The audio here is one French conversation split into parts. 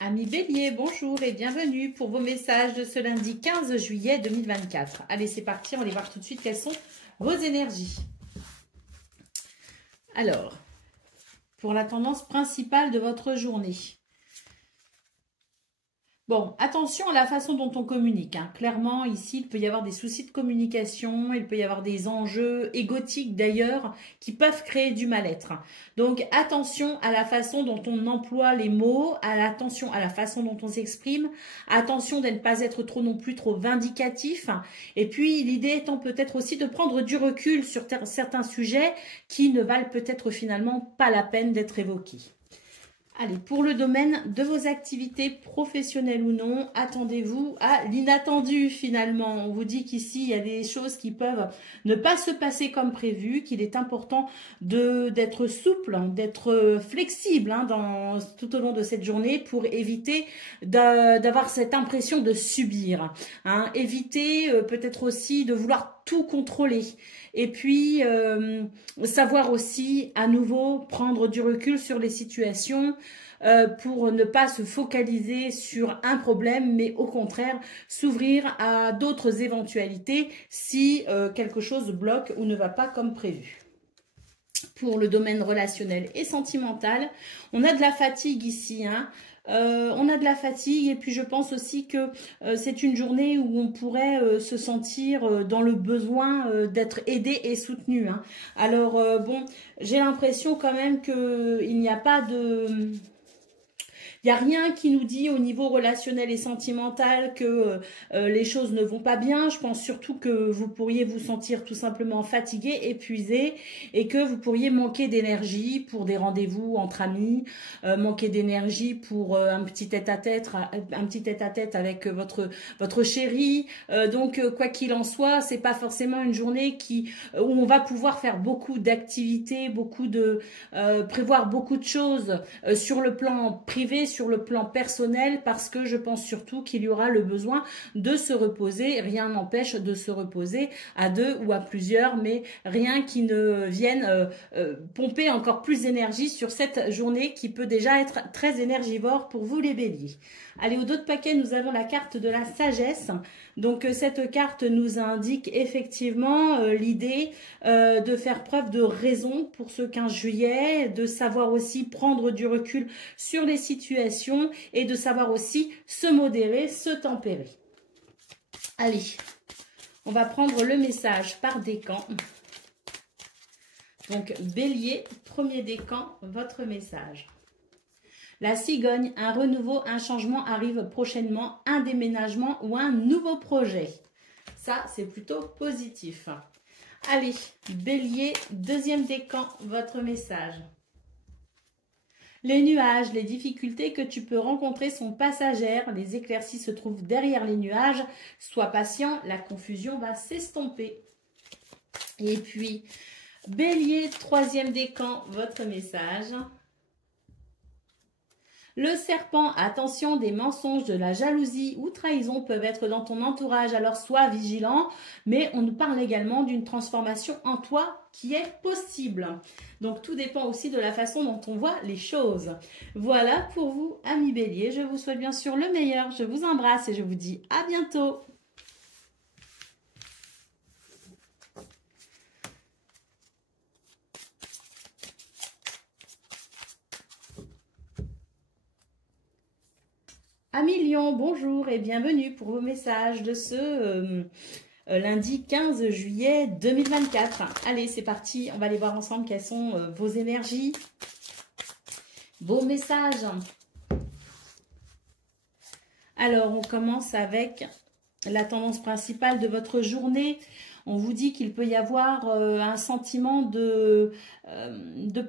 Amis Bélier, bonjour et bienvenue pour vos messages de ce lundi 15 juillet 2024. Allez, c'est parti, on va aller voir tout de suite quelles sont vos énergies. Alors, pour la tendance principale de votre journée. Bon, attention à la façon dont on communique. Clairement, ici, il peut y avoir des soucis de communication, il peut y avoir des enjeux égotiques d'ailleurs qui peuvent créer du mal-être. Donc, attention à la façon dont on emploie les mots, attention à la façon dont on s'exprime, attention de ne pas être trop non plus trop vindicatif. Et puis, l'idée étant peut-être aussi de prendre du recul sur certains sujets qui ne valent peut-être finalement pas la peine d'être évoqués. Allez, pour le domaine de vos activités professionnelles ou non, attendez-vous à l'inattendu finalement. On vous dit qu'ici, il y a des choses qui peuvent ne pas se passer comme prévu, qu'il est important d'être souple, d'être flexible tout au long de cette journée pour éviter d'avoir cette impression de subir. Éviter peut-être aussi de vouloir tout contrôler. Et puis, savoir aussi, à nouveau, prendre du recul sur les situations pour ne pas se focaliser sur un problème, mais au contraire, s'ouvrir à d'autres éventualités si quelque chose bloque ou ne va pas comme prévu. Pour le domaine relationnel et sentimental, on a de la fatigue ici, on a de la fatigue et puis je pense aussi que c'est une journée où on pourrait se sentir dans le besoin d'être aidé et soutenu. Alors bon, j'ai l'impression quand même qu'il n'y a pas de... Il n'y a rien qui nous dit au niveau relationnel et sentimental que les choses ne vont pas bien. Je pense surtout que vous pourriez vous sentir tout simplement fatigué, épuisé et que vous pourriez manquer d'énergie pour des rendez-vous entre amis, manquer d'énergie pour un petit tête-à-tête avec votre chéri. Donc quoi qu'il en soit, c'est pas forcément une journée où on va pouvoir faire beaucoup d'activités, prévoir beaucoup de choses sur le plan privé, sur le plan personnel, parce que je pense surtout qu'il y aura le besoin de se reposer. Rien n'empêche de se reposer à deux ou à plusieurs, mais rien qui ne vienne pomper encore plus d'énergie sur cette journée qui peut déjà être très énergivore pour vous les béliers. Allez, au dos de paquet, nous avons la carte de la sagesse. Donc cette carte nous indique effectivement l'idée de faire preuve de raison pour ce 15 juillet, de savoir aussi prendre du recul sur les situations et de savoir aussi se modérer, se tempérer. Allez, on va prendre le message par décan. Donc Bélier, premier décan, votre message. La cigogne, un renouveau, un changement arrive prochainement, un déménagement ou un nouveau projet. Ça, c'est plutôt positif. Allez, Bélier, deuxième décan, votre message. Les nuages, les difficultés que tu peux rencontrer sont passagères. Les éclaircies se trouvent derrière les nuages. Sois patient, la confusion va s'estomper. Et puis, Bélier, troisième décan, votre message. Le serpent, attention, des mensonges, de la jalousie ou trahison peuvent être dans ton entourage, alors sois vigilant, mais on nous parle également d'une transformation en toi qui est possible. Donc tout dépend aussi de la façon dont on voit les choses. Voilà pour vous, amis Bélier, je vous souhaite bien sûr le meilleur, je vous embrasse et je vous dis à bientôt. Amis Lion, bonjour et bienvenue pour vos messages de ce lundi 15 juillet 2024. Allez, c'est parti, on va aller voir ensemble quelles sont vos énergies, vos messages. Alors, on commence avec la tendance principale de votre journée. On vous dit qu'il peut y avoir un sentiment de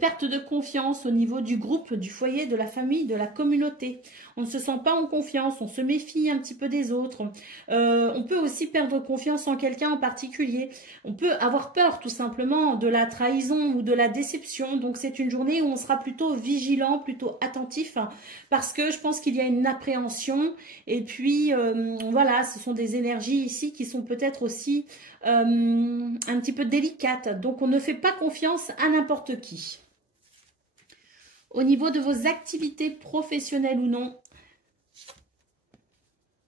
perte de confiance au niveau du groupe, du foyer, de la famille, de la communauté. On ne se sent pas en confiance, on se méfie un petit peu des autres. On peut aussi perdre confiance en quelqu'un en particulier. On peut avoir peur tout simplement de la trahison ou de la déception. Donc c'est une journée où on sera plutôt vigilant, plutôt attentif, parce que je pense qu'il y a une appréhension. Et puis voilà, ce sont des énergies ici qui sont peut-être aussi un petit peu délicate, donc on ne fait pas confiance à n'importe qui. Au niveau de vos activités professionnelles ou non,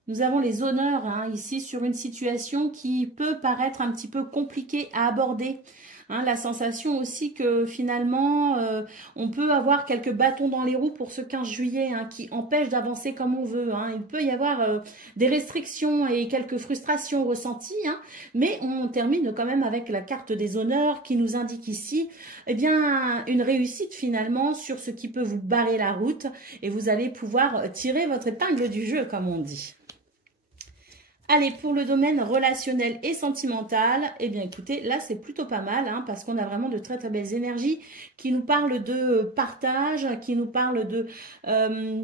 Nous avons les honneurs hein, ici sur une situation qui peut paraître un petit peu compliquée à aborder. Hein, la sensation aussi que finalement, on peut avoir quelques bâtons dans les roues pour ce 15 juillet hein, qui empêchent d'avancer comme on veut. Hein. Il peut y avoir des restrictions et quelques frustrations ressenties, hein, mais on termine quand même avec la carte des honneurs qui nous indique ici eh bien, une réussite finalement sur ce qui peut vous barrer la route et vous allez pouvoir tirer votre épingle du jeu comme on dit. Allez, pour le domaine relationnel et sentimental, eh bien écoutez, là c'est plutôt pas mal hein, parce qu'on a vraiment de très très belles énergies qui nous parlent de partage, qui nous parlent de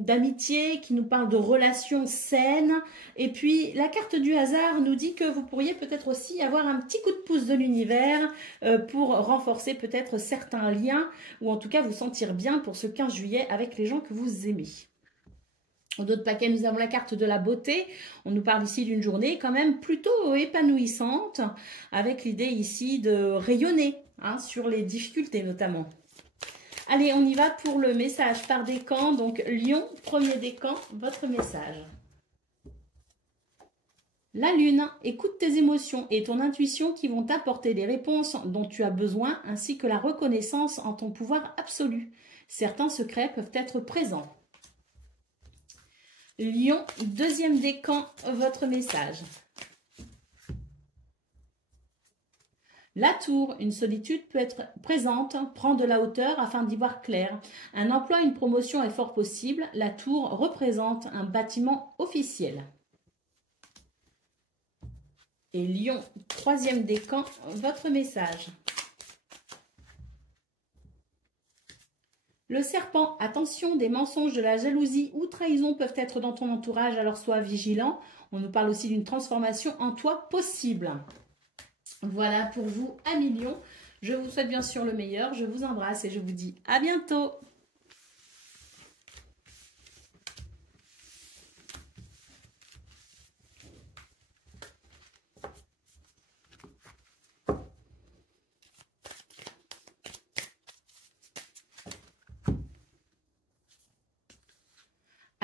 d'amitié, qui nous parlent de relations saines. Et puis la carte du hasard nous dit que vous pourriez peut-être aussi avoir un petit coup de pouce de l'univers pour renforcer peut-être certains liens ou en tout cas vous sentir bien pour ce 15 juillet avec les gens que vous aimez. D'autres paquets, nous avons la carte de la beauté. On nous parle ici d'une journée quand même plutôt épanouissante, avec l'idée ici de rayonner hein, sur les difficultés notamment. Allez, on y va pour le message par décan. Donc, Lion, premier décan, votre message. La Lune, écoute tes émotions et ton intuition qui vont t'apporter les réponses dont tu as besoin, ainsi que la reconnaissance en ton pouvoir absolu. Certains secrets peuvent être présents. Lion, deuxième décan, votre message. La tour, une solitude peut être présente, prends de la hauteur afin d'y voir clair. Un emploi, une promotion est fort possible. La tour représente un bâtiment officiel. Et Lion, troisième décan, votre message. Le serpent, attention, des mensonges, de la jalousie ou trahison peuvent être dans ton entourage, alors sois vigilant. On nous parle aussi d'une transformation en toi possible. Voilà pour vous, amis Lion. Je vous souhaite bien sûr le meilleur, je vous embrasse et je vous dis à bientôt.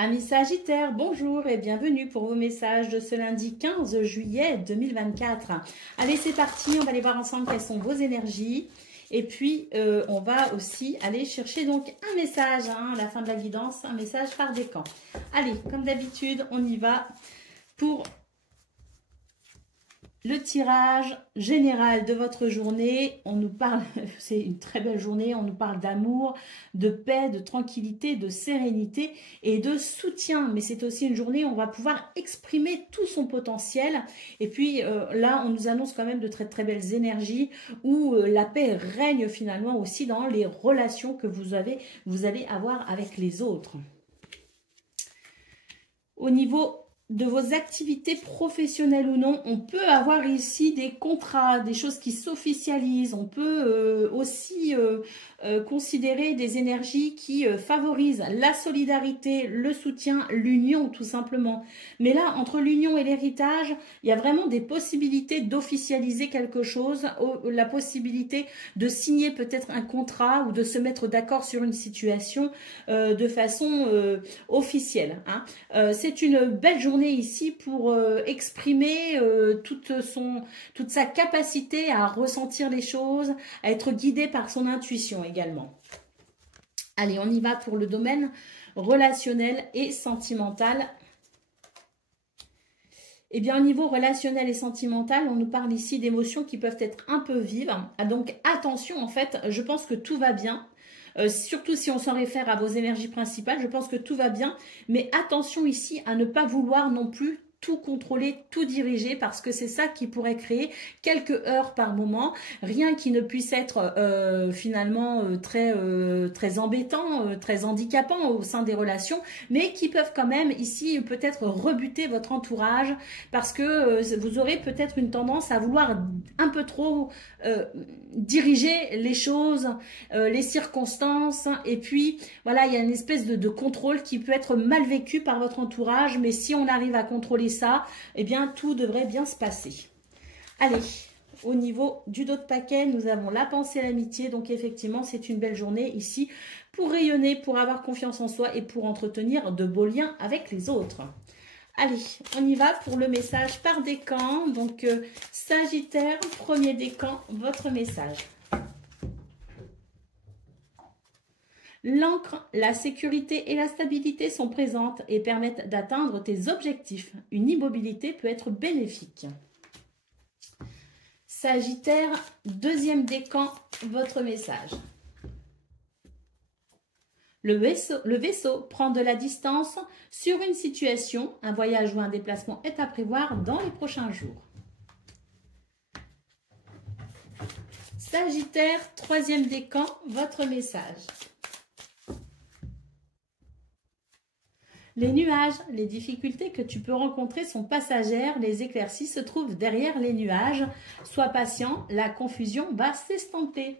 Amis Sagittaires, bonjour et bienvenue pour vos messages de ce lundi 15 juillet 2024. Allez, c'est parti, on va aller voir ensemble quelles sont vos énergies. Et puis, on va aussi aller chercher donc un message, hein, à la fin de la guidance, un message par décan. Allez, comme d'habitude, on y va pour le tirage général de votre journée. On nous parle, c'est une très belle journée, on nous parle d'amour, de paix, de tranquillité, de sérénité et de soutien. Mais c'est aussi une journée où on va pouvoir exprimer tout son potentiel. Et puis là, on nous annonce quand même de très très belles énergies où la paix règne finalement aussi dans les relations que vous allez avoir avec les autres. Au niveau de vos activités professionnelles ou non, on peut avoir ici des contrats, des choses qui s'officialisent. On peut aussi considérer des énergies qui favorisent la solidarité, le soutien, l'union tout simplement. Mais là, entre l'union et l'héritage, il y a vraiment des possibilités d'officialiser quelque chose, la possibilité de signer peut-être un contrat ou de se mettre d'accord sur une situation de façon officielle. Hein. C'est une belle journée ici pour exprimer toute sa capacité à ressentir les choses, à être guidé par son intuition également. Allez, on y va pour le domaine relationnel et sentimental. Eh bien, au niveau relationnel et sentimental, on nous parle ici d'émotions qui peuvent être un peu vives. Ah, donc, attention, en fait, je pense que tout va bien. Surtout si on s'en réfère à vos énergies principales, je pense que tout va bien. Mais attention ici à ne pas vouloir non plus tout contrôler, tout diriger, parce que c'est ça qui pourrait créer quelques heures par moment, rien qui ne puisse être finalement très embêtant, très handicapant au sein des relations, mais qui peuvent quand même ici peut-être rebuter votre entourage, parce que vous aurez peut-être une tendance à vouloir un peu trop diriger les choses, les circonstances, et puis voilà, il y a une espèce de contrôle qui peut être mal vécu par votre entourage, mais si on arrive à contrôler ça, eh bien tout devrait bien se passer. Allez, au niveau du dos de paquet, nous avons la pensée, l'amitié, donc effectivement c'est une belle journée ici pour rayonner, pour avoir confiance en soi et pour entretenir de beaux liens avec les autres. Allez, on y va pour le message par décan. Donc, Sagittaire, premier décan, votre message. L'encre, la sécurité et la stabilité sont présentes et permettent d'atteindre tes objectifs. Une immobilité peut être bénéfique. Sagittaire, deuxième décan, votre message. Le vaisseau prend de la distance sur une situation. Un voyage ou un déplacement est à prévoir dans les prochains jours. Sagittaire, troisième décan, votre message. Les nuages, les difficultés que tu peux rencontrer sont passagères. Les éclaircies se trouvent derrière les nuages. Sois patient, la confusion va s'estomper.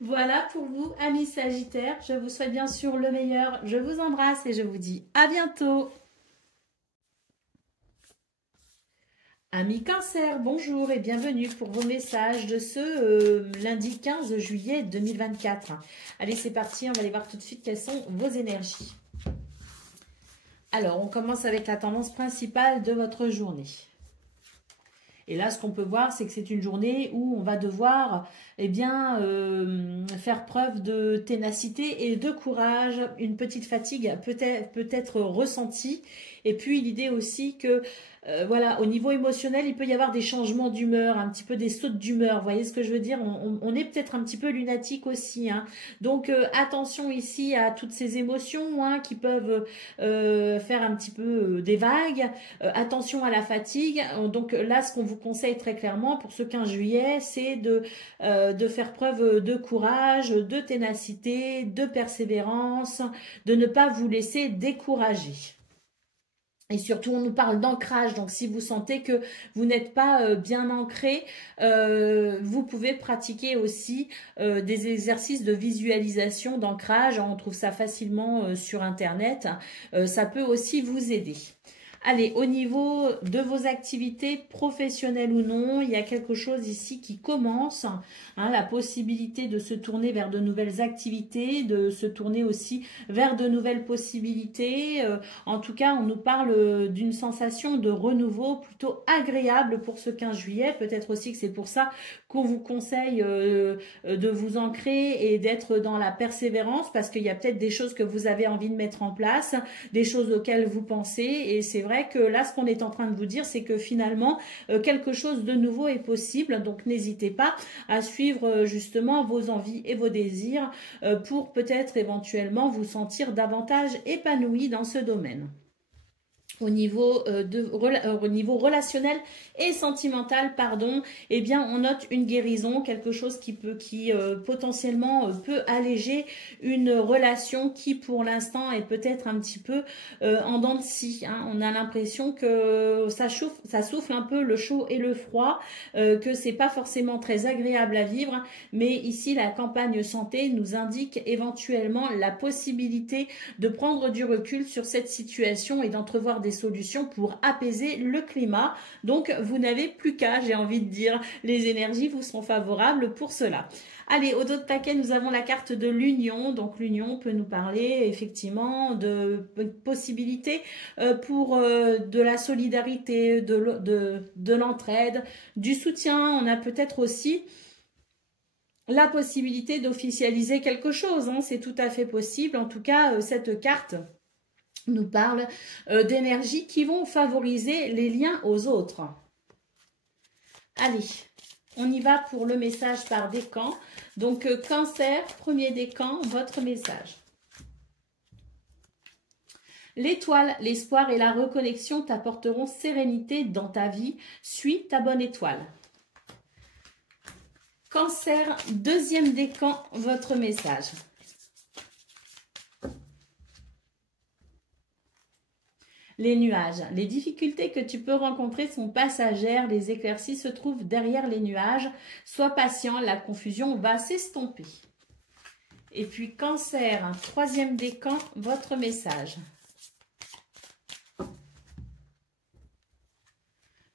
Voilà pour vous, amis Sagittaires. Je vous souhaite bien sûr le meilleur. Je vous embrasse et je vous dis à bientôt. Amis Cancer, bonjour et bienvenue pour vos messages de ce lundi 15 juillet 2024. Allez, c'est parti, on va aller voir tout de suite quelles sont vos énergies. Alors, on commence avec la tendance principale de votre journée. Et là, ce qu'on peut voir, c'est que c'est une journée où on va devoir faire preuve de ténacité et de courage. Une petite fatigue peut-être ressentie. Et puis, l'idée aussi que, voilà, au niveau émotionnel, il peut y avoir des changements d'humeur, un petit peu des sautes d'humeur. Vous voyez ce que je veux dire? On est peut-être un petit peu lunatique aussi. Hein. Donc, attention ici à toutes ces émotions qui peuvent faire un petit peu des vagues. Attention à la fatigue. Donc là, ce qu'on vous conseille très clairement pour ce 15 juillet, c'est de faire preuve de courage, de ténacité, de persévérance, de ne pas vous laisser décourager. Et surtout, on nous parle d'ancrage. Donc, si vous sentez que vous n'êtes pas bien ancré, vous pouvez pratiquer aussi des exercices de visualisation, d'ancrage. On trouve ça facilement sur Internet. Ça peut aussi vous aider. Allez, au niveau de vos activités professionnelles ou non, il y a quelque chose ici qui commence, hein, la possibilité de se tourner vers de nouvelles activités, de se tourner aussi vers de nouvelles possibilités. En tout cas, on nous parle d'une sensation de renouveau plutôt agréable pour ce 15 juillet. Peut-être aussi que c'est pour ça qu'on vous conseille de vous ancrer et d'être dans la persévérance, parce qu'il y a peut-être des choses que vous avez envie de mettre en place, des choses auxquelles vous pensez, et c'est vrai que là, ce qu'on est en train de vous dire, c'est que finalement, quelque chose de nouveau est possible. Donc, n'hésitez pas à suivre justement vos envies et vos désirs pour peut-être éventuellement vous sentir davantage épanoui dans ce domaine. Au niveau relationnel et sentimental, pardon, eh bien, on note une guérison, quelque chose qui potentiellement peut alléger une relation qui, pour l'instant, est peut-être un petit peu en dents de scie. Hein. On a l'impression que ça souffle un peu le chaud et le froid, que c'est pas forcément très agréable à vivre, mais ici, la campagne santé nous indique éventuellement la possibilité de prendre du recul sur cette situation et d'entrevoir des solutions pour apaiser le climat. Donc, vous n'avez plus qu'à, j'ai envie de dire, les énergies vous seront favorables pour cela. Allez, au dos de paquet, nous avons la carte de l'union. Donc, l'union peut nous parler effectivement de possibilités pour de la solidarité, de l'entraide, du soutien. On a peut-être aussi la possibilité d'officialiser quelque chose. Hein. C'est tout à fait possible. En tout cas, cette carte nous parle d'énergies qui vont favoriser les liens aux autres. Allez, on y va pour le message par décan. Donc, Cancer, premier décan, votre message. L'étoile, l'espoir et la reconnexion t'apporteront sérénité dans ta vie. Suis ta bonne étoile. Cancer, deuxième décan, votre message. Les nuages. Les difficultés que tu peux rencontrer sont passagères. Les éclaircies se trouvent derrière les nuages. Sois patient, la confusion va s'estomper. Et puis Cancer, troisième décan, votre message.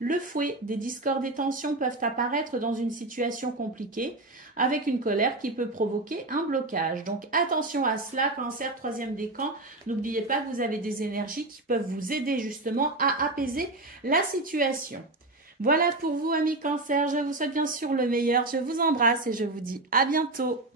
Le fouet, des discordes et tensions peuvent apparaître dans une situation compliquée avec une colère qui peut provoquer un blocage. Donc attention à cela, Cancer, troisième décan. N'oubliez pas que vous avez des énergies qui peuvent vous aider justement à apaiser la situation. Voilà pour vous, amis Cancer. Je vous souhaite bien sûr le meilleur. Je vous embrasse et je vous dis à bientôt.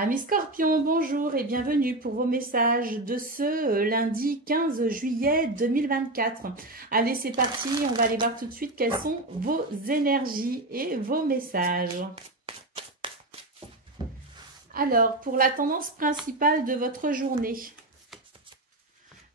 Amis Scorpions, bonjour et bienvenue pour vos messages de ce lundi 15 juillet 2024. Allez, c'est parti, on va aller voir tout de suite quelles sont vos énergies et vos messages. Alors, pour la tendance principale de votre journée.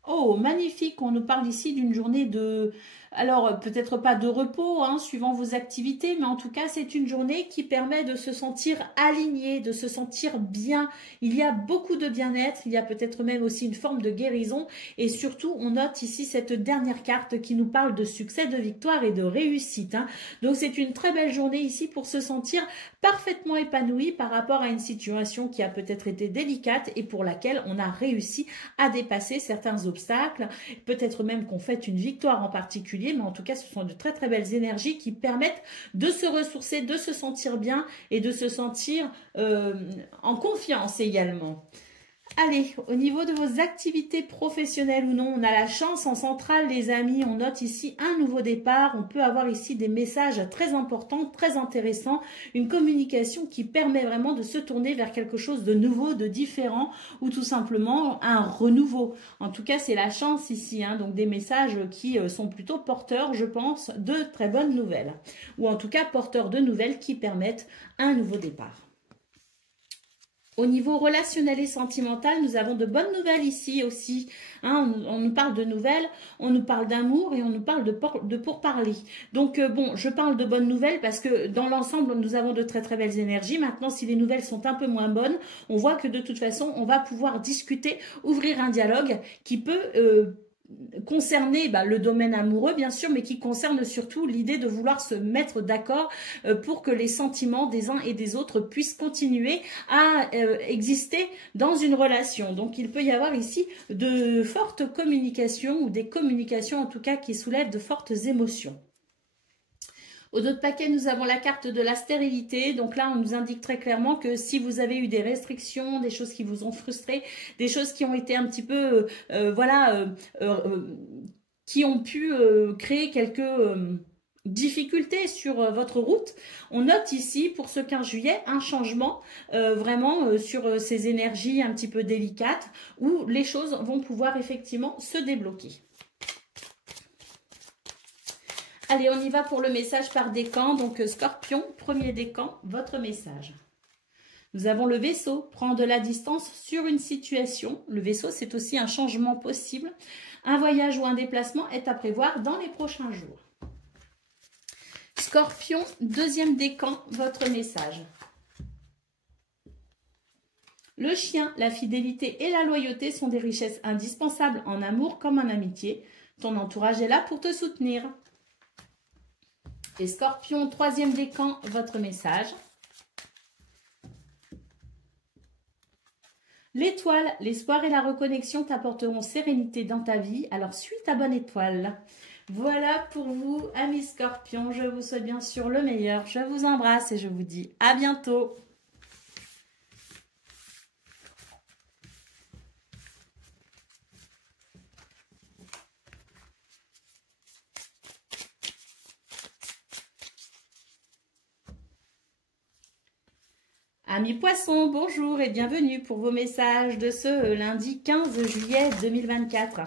Oh, magnifique, on nous parle ici d'une journée de... Alors, peut-être pas de repos, hein, suivant vos activités, mais en tout cas, c'est une journée qui permet de se sentir aligné, de se sentir bien. Il y a beaucoup de bien-être, il y a peut-être même aussi une forme de guérison. Et surtout, on note ici cette dernière carte qui nous parle de succès, de victoire et de réussite. Hein. Donc, c'est une très belle journée ici pour se sentir parfaitement épanoui par rapport à une situation qui a peut-être été délicate et pour laquelle on a réussi à dépasser certains obstacles. Peut-être même qu'on fête une victoire en particulier, mais en tout cas, ce sont de très très belles énergies qui permettent de se ressourcer, de se sentir bien et de se sentir en confiance également. Allez, au niveau de vos activités professionnelles ou non, on a la chance en centrale, les amis. On note ici un nouveau départ. On peut avoir ici des messages très importants, très intéressants. Une communication qui permet vraiment de se tourner vers quelque chose de nouveau, de différent ou tout simplement un renouveau. En tout cas, c'est la chance ici. Hein, donc des messages qui sont plutôt porteurs, je pense, de très bonnes nouvelles. Ou en tout cas, porteurs de nouvelles qui permettent un nouveau départ. Au niveau relationnel et sentimental, nous avons de bonnes nouvelles ici aussi. Hein, on nous parle de nouvelles, on nous parle d'amour et on nous parle de pourparlers. Donc bon, je parle de bonnes nouvelles parce que dans l'ensemble, nous avons de très très belles énergies. Maintenant, si les nouvelles sont un peu moins bonnes, on voit que de toute façon, on va pouvoir discuter, ouvrir un dialogue qui peut... concerner le domaine amoureux bien sûr, mais qui concerne surtout l'idée de vouloir se mettre d'accord pour que les sentiments des uns et des autres puissent continuer à exister dans une relation. Donc il peut y avoir ici de fortes communications ou des communications en tout cas qui soulèvent de fortes émotions. Au dos de paquet, nous avons la carte de la stérilité. Donc là, on nous indique très clairement que si vous avez eu des restrictions, des choses qui vous ont frustré, des choses qui ont été un petit peu, qui ont pu créer quelques difficultés sur votre route, on note ici pour ce 15 juillet un changement vraiment sur ces énergies un petit peu délicates où les choses vont pouvoir effectivement se débloquer. Allez, on y va pour le message par décan. Donc, Scorpion, premier décan, votre message. Nous avons le vaisseau, prend de la distance sur une situation. Le vaisseau, c'est aussi un changement possible. Un voyage ou un déplacement est à prévoir dans les prochains jours. Scorpion, deuxième décan, votre message. Le chien, la fidélité et la loyauté sont des richesses indispensables en amour comme en amitié. Ton entourage est là pour te soutenir. Et Scorpion, troisième décan, votre message. L'étoile, l'espoir et la reconnexion t'apporteront sérénité dans ta vie, alors suis ta bonne étoile. Voilà pour vous, amis Scorpions. Je vous souhaite bien sûr le meilleur. Je vous embrasse et je vous dis à bientôt. Amis Poissons, bonjour et bienvenue pour vos messages de ce lundi 15 juillet 2024.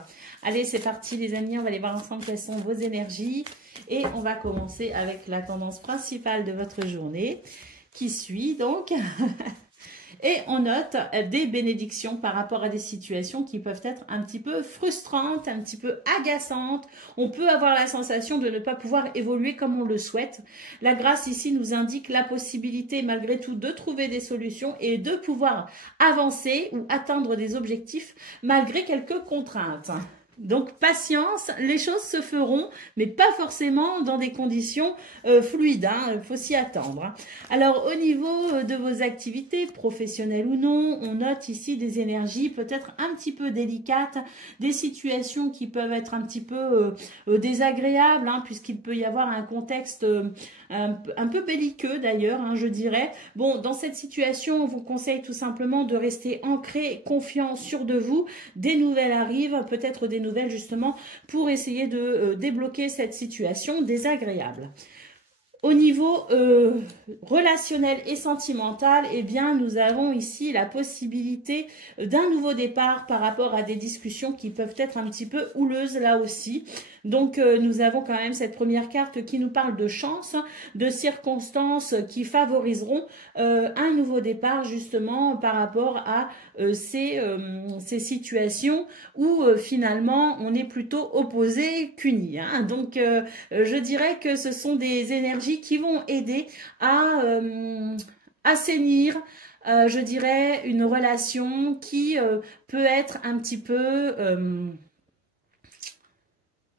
Allez, c'est parti les amis, on va aller voir ensemble quelles sont vos énergies. Et on va commencer avec la tendance principale de votre journée qui suit donc. Et on note des bénédictions par rapport à des situations qui peuvent être un petit peu frustrantes, un petit peu agaçantes. On peut avoir la sensation de ne pas pouvoir évoluer comme on le souhaite. La grâce ici nous indique la possibilité malgré tout de trouver des solutions et de pouvoir avancer ou atteindre des objectifs malgré quelques contraintes. Donc, patience, les choses se feront, mais pas forcément dans des conditions fluides. Hein, il faut s'y attendre. Hein. Alors, au niveau de vos activités, professionnelles ou non, on note ici des énergies peut-être un petit peu délicates, des situations qui peuvent être un petit peu désagréables, hein, puisqu'il peut y avoir un contexte un peu belliqueux d'ailleurs, hein, je dirais. Bon, dans cette situation, on vous conseille tout simplement de rester ancré, confiant, sûr de vous. Des nouvelles arrivent, peut-être des nouvelles justement pour essayer de débloquer cette situation désagréable. Au niveau relationnel et sentimental, eh bien, nous avons ici la possibilité d'un nouveau départ par rapport à des discussions qui peuvent être un petit peu houleuses là aussi. Donc, nous avons quand même cette première carte qui nous parle de chance, de circonstances qui favoriseront un nouveau départ justement par rapport à ces situations où finalement on est plutôt opposé qu'unis. Hein. Donc, je dirais que ce sont des énergies qui vont aider à assainir, je dirais, une relation qui peut être un petit peu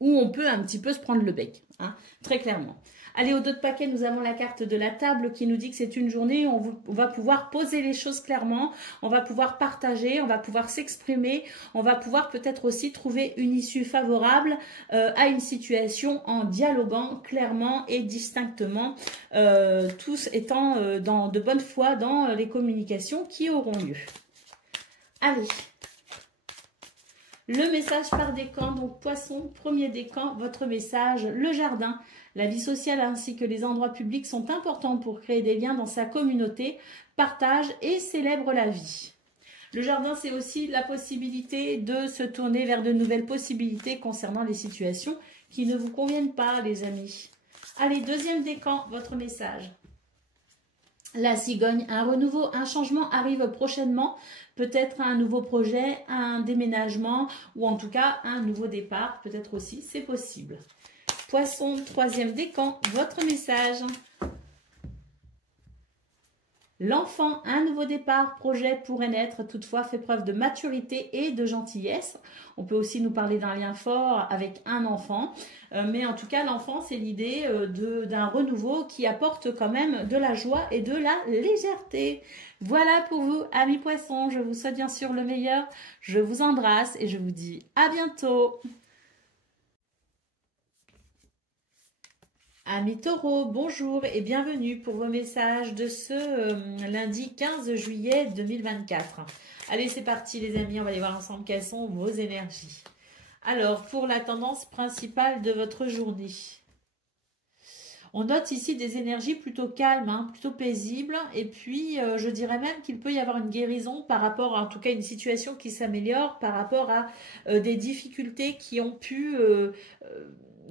où on peut un petit peu se prendre le bec, hein, très clairement. Allez, au dos de paquet, nous avons la carte de la table qui nous dit que c'est une journée où on va pouvoir poser les choses clairement, on va pouvoir partager, on va pouvoir s'exprimer, on va pouvoir peut-être aussi trouver une issue favorable à une situation en dialoguant clairement et distinctement, tous étant de bonne foi dans les communications qui auront lieu. Allez. Le message par décan, donc poisson, premier décan, votre message, le jardin. La vie sociale ainsi que les endroits publics sont importants pour créer des liens dans sa communauté, partage et célèbre la vie. Le jardin, c'est aussi la possibilité de se tourner vers de nouvelles possibilités concernant les situations qui ne vous conviennent pas, les amis. Allez, deuxième décan, votre message. La cigogne, un renouveau, un changement arrive prochainement, peut-être un nouveau projet, un déménagement ou en tout cas un nouveau départ, peut-être aussi, c'est possible. Poisson, troisième décan, votre message. L'enfant, un nouveau départ, projet pourrait naître, toutefois fait preuve de maturité et de gentillesse. On peut aussi nous parler d'un lien fort avec un enfant. Mais en tout cas, l'enfant, c'est l'idée d'un renouveau qui apporte quand même de la joie et de la légèreté. Voilà pour vous, amis poissons. Je vous souhaite bien sûr le meilleur. Je vous embrasse et je vous dis à bientôt. Amis taureaux, bonjour et bienvenue pour vos messages de ce lundi 15 juillet 2024. Allez, c'est parti les amis, on va aller voir ensemble quelles sont vos énergies. Alors, pour la tendance principale de votre journée, on note ici des énergies plutôt calmes, hein, plutôt paisibles. Et puis, je dirais même qu'il peut y avoir une guérison par rapport, en tout cas, une situation qui s'améliore par rapport à des difficultés qui ont pu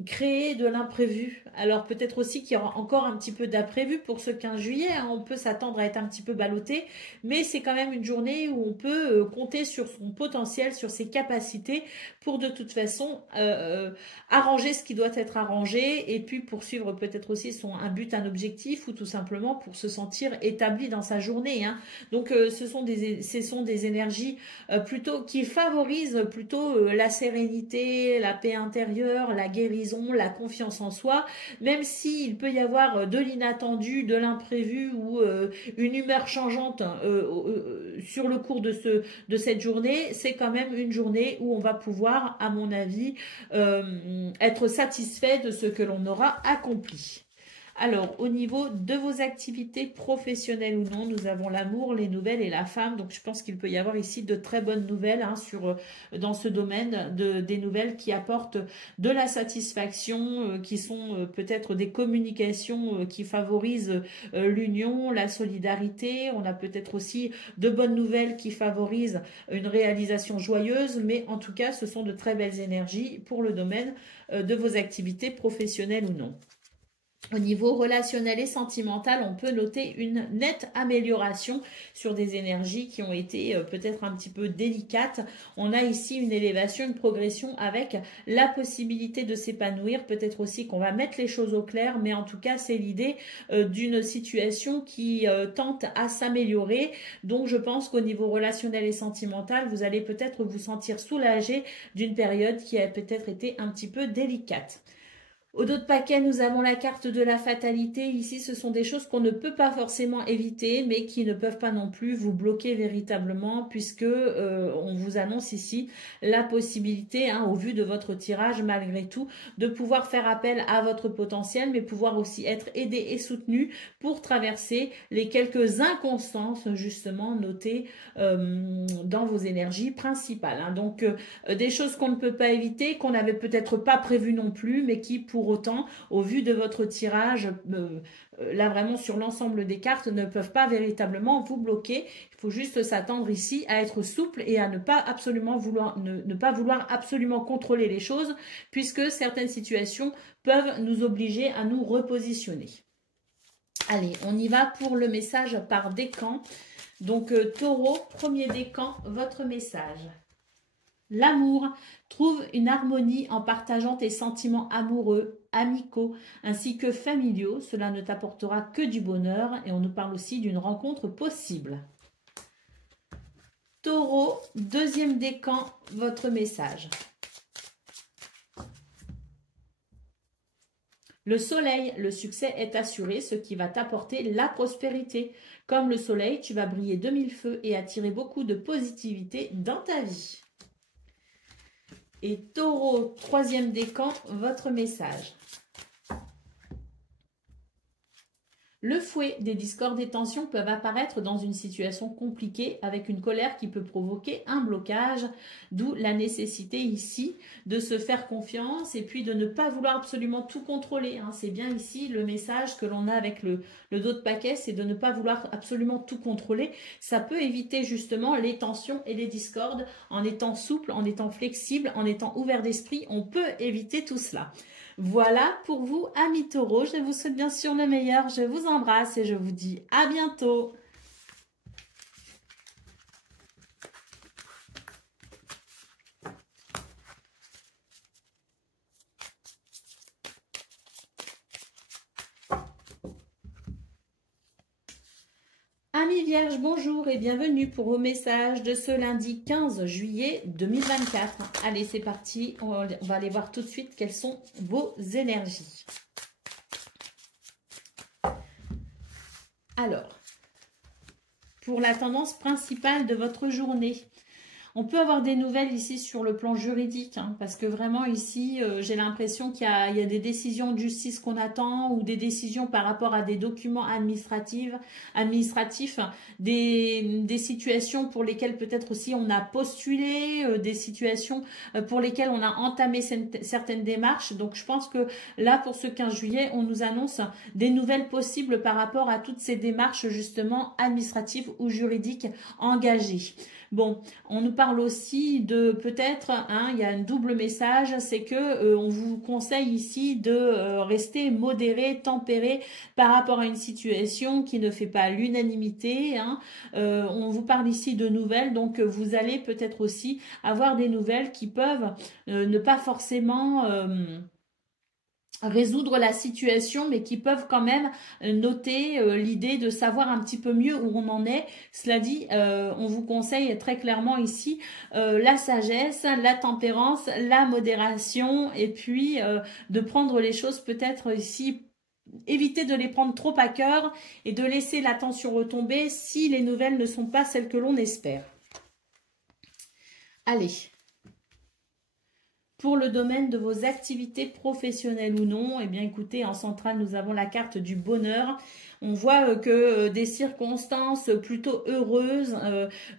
créer de l'imprévu. Alors peut-être aussi qu'il y aura encore un petit peu d'imprévu pour ce 15 juillet, hein. On peut s'attendre à être un petit peu ballotté, mais c'est quand même une journée où on peut compter sur son potentiel, sur ses capacités pour de toute façon arranger ce qui doit être arrangé et puis poursuivre peut-être aussi un but, un objectif ou tout simplement pour se sentir établi dans sa journée, hein. Donc ce sont des énergies plutôt qui favorisent plutôt la sérénité, la paix intérieure, la guérison, la confiance en soi, même s'il peut y avoir de l'inattendu, de l'imprévu ou une humeur changeante sur le cours de cette journée, c'est quand même une journée où on va pouvoir, à mon avis, être satisfait de ce que l'on aura accompli. Alors, au niveau de vos activités professionnelles ou non, nous avons l'amour, les nouvelles et la femme. Donc, je pense qu'il peut y avoir ici de très bonnes nouvelles hein, dans ce domaine, des nouvelles qui apportent de la satisfaction, qui sont peut-être des communications qui favorisent l'union, la solidarité. On a peut-être aussi de bonnes nouvelles qui favorisent une réalisation joyeuse. Mais en tout cas, ce sont de très belles énergies pour le domaine de vos activités professionnelles ou non. Au niveau relationnel et sentimental, on peut noter une nette amélioration sur des énergies qui ont été peut-être un petit peu délicates. On a ici une élévation, une progression avec la possibilité de s'épanouir. Peut-être aussi qu'on va mettre les choses au clair, mais en tout cas, c'est l'idée d'une situation qui tente à s'améliorer. Donc, je pense qu'au niveau relationnel et sentimental, vous allez peut-être vous sentir soulagé d'une période qui a peut-être été un petit peu délicate. Au dos de paquet, nous avons la carte de la fatalité. Ici, ce sont des choses qu'on ne peut pas forcément éviter, mais qui ne peuvent pas non plus vous bloquer véritablement, puisque on vous annonce ici la possibilité, au vu de votre tirage, malgré tout, de pouvoir faire appel à votre potentiel, mais pouvoir aussi être aidé et soutenu pour traverser les quelques inconstances, justement, notées dans vos énergies principales. Donc, des choses qu'on ne peut pas éviter, qu'on n'avait peut-être pas prévues non plus, mais qui, pour autant, au vu de votre tirage, là vraiment sur l'ensemble des cartes, ne peuvent pas véritablement vous bloquer. Il faut juste s'attendre ici à être souple et à ne pas vouloir absolument contrôler les choses, puisque certaines situations peuvent nous obliger à nous repositionner. Allez, on y va pour le message par décan. Donc, Taureau, premier décan, votre message. L'amour, trouve une harmonie en partageant tes sentiments amoureux, amicaux, ainsi que familiaux. Cela ne t'apportera que du bonheur et on nous parle aussi d'une rencontre possible. Taureau, deuxième décan, votre message. Le soleil, le succès est assuré, ce qui va t'apporter la prospérité. Comme le soleil, tu vas briller de mille feux et attirer beaucoup de positivité dans ta vie. Et Taureau, troisième décan, votre message. Le fouet, des discordes et tensions peuvent apparaître dans une situation compliquée avec une colère qui peut provoquer un blocage, d'où la nécessité ici de se faire confiance et puis de ne pas vouloir absolument tout contrôler. C'est bien ici le message que l'on a avec le dos de paquet, c'est de ne pas vouloir absolument tout contrôler. Ça peut éviter justement les tensions et les discordes en étant souple, en étant flexible, en étant ouvert d'esprit. On peut éviter tout cela. Voilà pour vous, amis taureaux. Je vous souhaite bien sûr le meilleur. Je vous embrasse et je vous dis à bientôt. Amis Vierges, bonjour et bienvenue pour vos messages de ce lundi 15 juillet 2024. Allez, c'est parti. On va aller voir tout de suite quelles sont vos énergies. Alors, pour la tendance principale de votre journée, on peut avoir des nouvelles ici sur le plan juridique, parce que vraiment ici, j'ai l'impression qu'il y a des décisions de justice qu'on attend ou des décisions par rapport à des documents administratifs, des situations pour lesquelles peut-être aussi on a postulé, des situations pour lesquelles on a entamé certaines démarches. Donc, je pense que là, pour ce 15 juillet, on nous annonce des nouvelles possibles par rapport à toutes ces démarches justement administratives ou juridiques engagées. Bon, on nous parle aussi de peut-être, il y a un double message, c'est que on vous conseille ici de rester modéré, tempéré par rapport à une situation qui ne fait pas l'unanimité. On vous parle ici de nouvelles, donc vous allez peut-être aussi avoir des nouvelles qui peuvent ne pas forcément résoudre la situation, mais qui peuvent quand même noter l'idée de savoir un petit peu mieux où on en est. Cela dit, on vous conseille très clairement ici la sagesse, la tempérance, la modération, et puis de prendre les choses peut-être ici, éviter de les prendre trop à cœur et de laisser la tension retomber si les nouvelles ne sont pas celles que l'on espère. Allez. Pour le domaine de vos activités professionnelles ou non, eh bien écoutez, en centrale, nous avons la carte du bonheur. On voit que des circonstances plutôt heureuses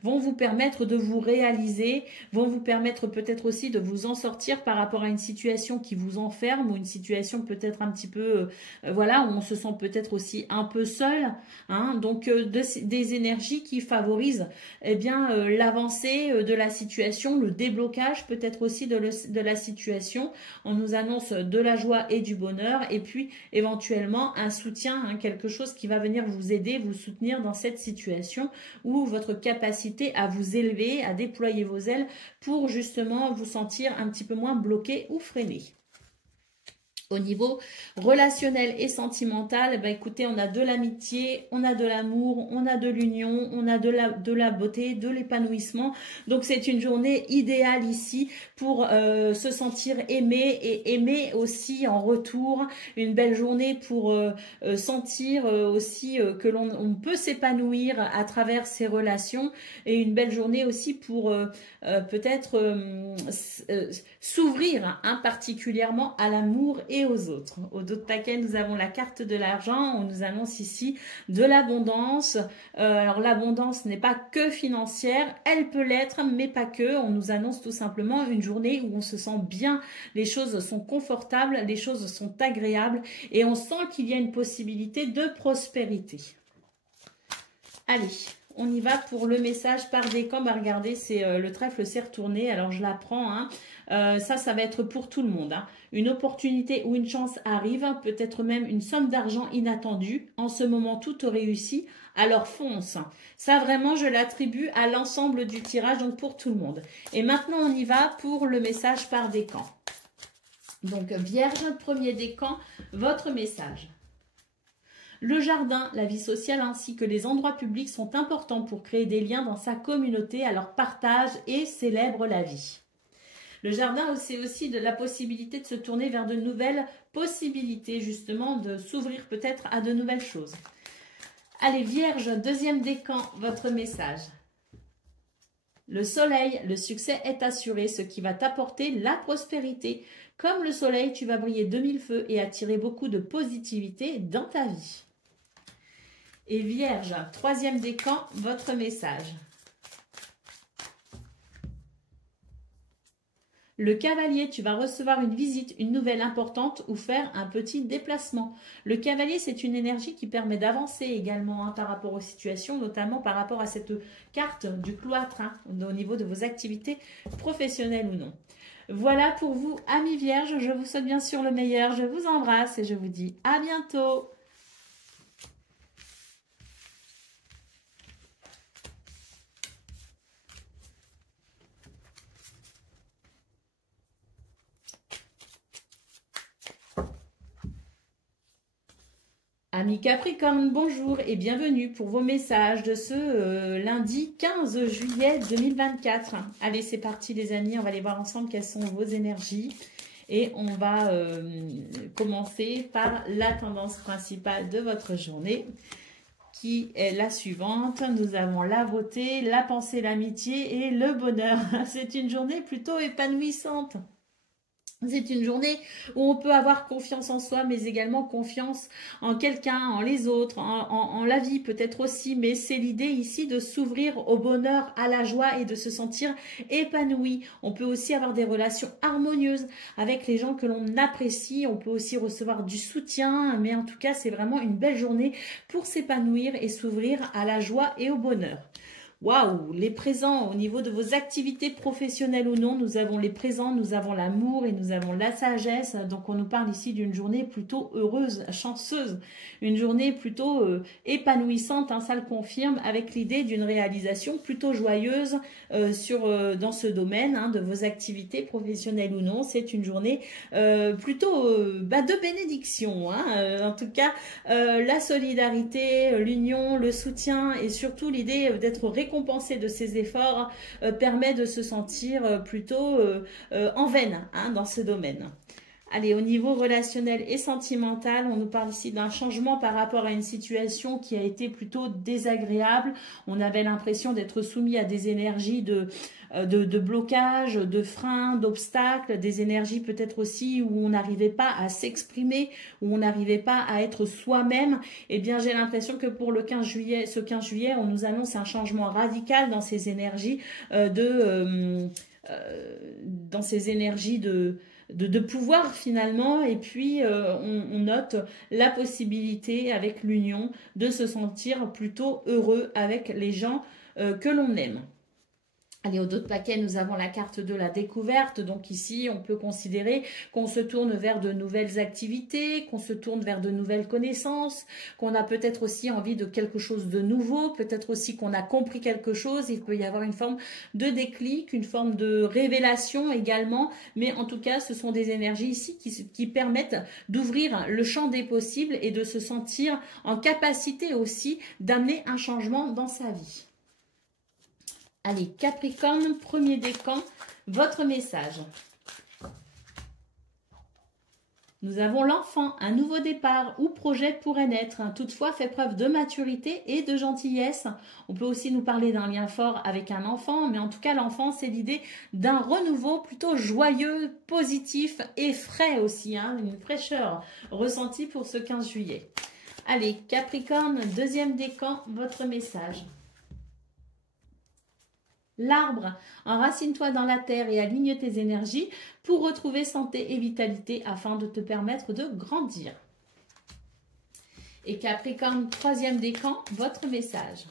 vont vous permettre de vous réaliser, vont vous permettre peut-être aussi de vous en sortir par rapport à une situation qui vous enferme ou une situation peut-être un petit peu, voilà, où on se sent peut-être aussi un peu seul. Hein, donc des énergies qui favorisent eh bien l'avancée de la situation, le déblocage peut-être aussi de la situation. On nous annonce de la joie et du bonheur et puis éventuellement un soutien, hein, quelque chose qui va venir vous aider, vous soutenir dans cette situation ou votre capacité à vous élever, à déployer vos ailes pour justement vous sentir un petit peu moins bloqué ou freiné. Au niveau relationnel et sentimental, bah écoutez, on a de l'amitié, on a de l'amour, on a de l'union, on a de la beauté, de l'épanouissement. Donc c'est une journée idéale ici pour se sentir aimé et aimer aussi en retour. Une belle journée pour sentir aussi que l'on peut s'épanouir à travers ces relations. Et une belle journée aussi pour peut-être s'ouvrir hein, particulièrement à l'amour et aux autres. Au dos de paquet, nous avons la carte de l'argent. On nous annonce ici de l'abondance. Alors l'abondance n'est pas que financière, elle peut l'être, mais pas que. On nous annonce tout simplement une journée où on se sent bien, les choses sont confortables, les choses sont agréables et on sent qu'il y a une possibilité de prospérité. Allez, on y va pour le message par décan. Bah regardez, c'est le trèfle s'est retourné. Alors je la prends. Hein. Ça va être pour tout le monde. Hein. Une opportunité ou une chance arrive, peut-être même une somme d'argent inattendue. En ce moment, tout réussit. Alors fonce. Ça vraiment, je l'attribue à l'ensemble du tirage, donc pour tout le monde. Et maintenant, on y va pour le message par décan. Donc Vierge, premier décan, votre message. Le jardin, la vie sociale ainsi que les endroits publics sont importants pour créer des liens dans sa communauté, alors partage et célèbre la vie. Le jardin, c'est aussi de la possibilité de se tourner vers de nouvelles possibilités, justement, de s'ouvrir peut-être à de nouvelles choses. Allez, Vierge, deuxième décan, votre message. Le soleil, le succès est assuré, ce qui va t'apporter la prospérité. Comme le soleil, tu vas briller de mille feux et attirer beaucoup de positivité dans ta vie. Et Vierge, troisième décan, votre message. Le cavalier, tu vas recevoir une visite, une nouvelle importante ou faire un petit déplacement. Le cavalier, c'est une énergie qui permet d'avancer également hein, par rapport aux situations, notamment par rapport à cette carte du cloître hein, au niveau de vos activités professionnelles ou non. Voilà pour vous, amis vierges. Je vous souhaite bien sûr le meilleur. Je vous embrasse et je vous dis à bientôt. Amis Capricorne, bonjour et bienvenue pour vos messages de ce lundi 15 juillet 2024. Allez, c'est parti les amis, on va aller voir ensemble quelles sont vos énergies. Et on va commencer par la tendance principale de votre journée, qui est la suivante. Nous avons la beauté, la pensée, l'amitié et le bonheur. C'est une journée plutôt épanouissante. C'est une journée où on peut avoir confiance en soi, mais également confiance en quelqu'un, en les autres, en la vie peut-être aussi. Mais c'est l'idée ici de s'ouvrir au bonheur, à la joie et de se sentir épanoui. On peut aussi avoir des relations harmonieuses avec les gens que l'on apprécie. On peut aussi recevoir du soutien. Mais en tout cas, c'est vraiment une belle journée pour s'épanouir et s'ouvrir à la joie et au bonheur. Waouh, les présents au niveau de vos activités professionnelles ou non, nous avons les présents, nous avons l'amour et nous avons la sagesse. Donc on nous parle ici d'une journée plutôt heureuse, chanceuse, une journée plutôt épanouissante, hein, ça le confirme, avec l'idée d'une réalisation plutôt joyeuse dans ce domaine hein, de vos activités professionnelles ou non. C'est une journée plutôt de bénédiction. Hein, en tout cas, la solidarité, l'union, le soutien et surtout l'idée d'être récompensé de ses efforts permet de se sentir plutôt en veine hein, dans ce domaine. Allez, au niveau relationnel et sentimental, on nous parle ici d'un changement par rapport à une situation qui a été plutôt désagréable. On avait l'impression d'être soumis à des énergies de blocage, de frein, d'obstacles, des énergies peut-être aussi où on n'arrivait pas à s'exprimer, où on n'arrivait pas à être soi-même. Eh bien, j'ai l'impression que pour le 15 juillet, ce 15 juillet, on nous annonce un changement radical dans ces énergies dans ces énergies de pouvoir finalement, et puis on note la possibilité avec l'union de se sentir plutôt heureux avec les gens que l'on aime. Allez, au dos de paquet, nous avons la carte de la découverte. Donc ici, on peut considérer qu'on se tourne vers de nouvelles activités, qu'on se tourne vers de nouvelles connaissances, qu'on a peut-être aussi envie de quelque chose de nouveau, peut-être aussi qu'on a compris quelque chose. Il peut y avoir une forme de déclic, une forme de révélation également. Mais en tout cas, ce sont des énergies ici qui permettent d'ouvrir le champ des possibles et de se sentir en capacité aussi d'amener un changement dans sa vie. Allez, Capricorne, premier décan, votre message. Nous avons l'enfant, un nouveau départ ou projet pourrait naître. Toutefois, fait preuve de maturité et de gentillesse. On peut aussi nous parler d'un lien fort avec un enfant, mais en tout cas, l'enfant, c'est l'idée d'un renouveau plutôt joyeux, positif et frais aussi, une fraîcheur ressentie pour ce 15 juillet. Allez, Capricorne, deuxième décan, votre message. L'arbre, enracine-toi dans la terre et aligne tes énergies pour retrouver santé et vitalité afin de te permettre de grandir. Et Capricorne, troisième décan, votre message.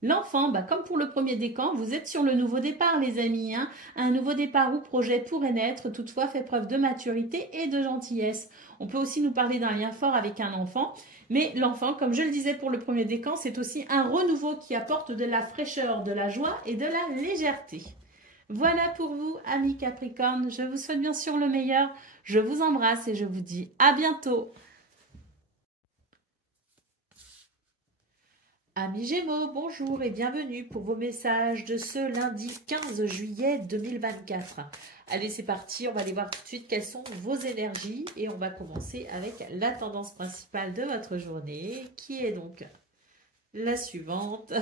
L'enfant, comme pour le premier décan, vous êtes sur le nouveau départ, les amis. Un nouveau départ ou projet pourrait naître, toutefois fait preuve de maturité et de gentillesse. On peut aussi nous parler d'un lien fort avec un enfant. Mais l'enfant, comme je le disais pour le premier décan, c'est aussi un renouveau qui apporte de la fraîcheur, de la joie et de la légèreté. Voilà pour vous, amis Capricorne. Je vous souhaite bien sûr le meilleur. Je vous embrasse et je vous dis à bientôt. Amis Gémeaux, bonjour et bienvenue pour vos messages de ce lundi 15 juillet 2024. Allez, c'est parti, on va aller voir tout de suite quelles sont vos énergies et on va commencer avec la tendance principale de votre journée qui est donc la suivante.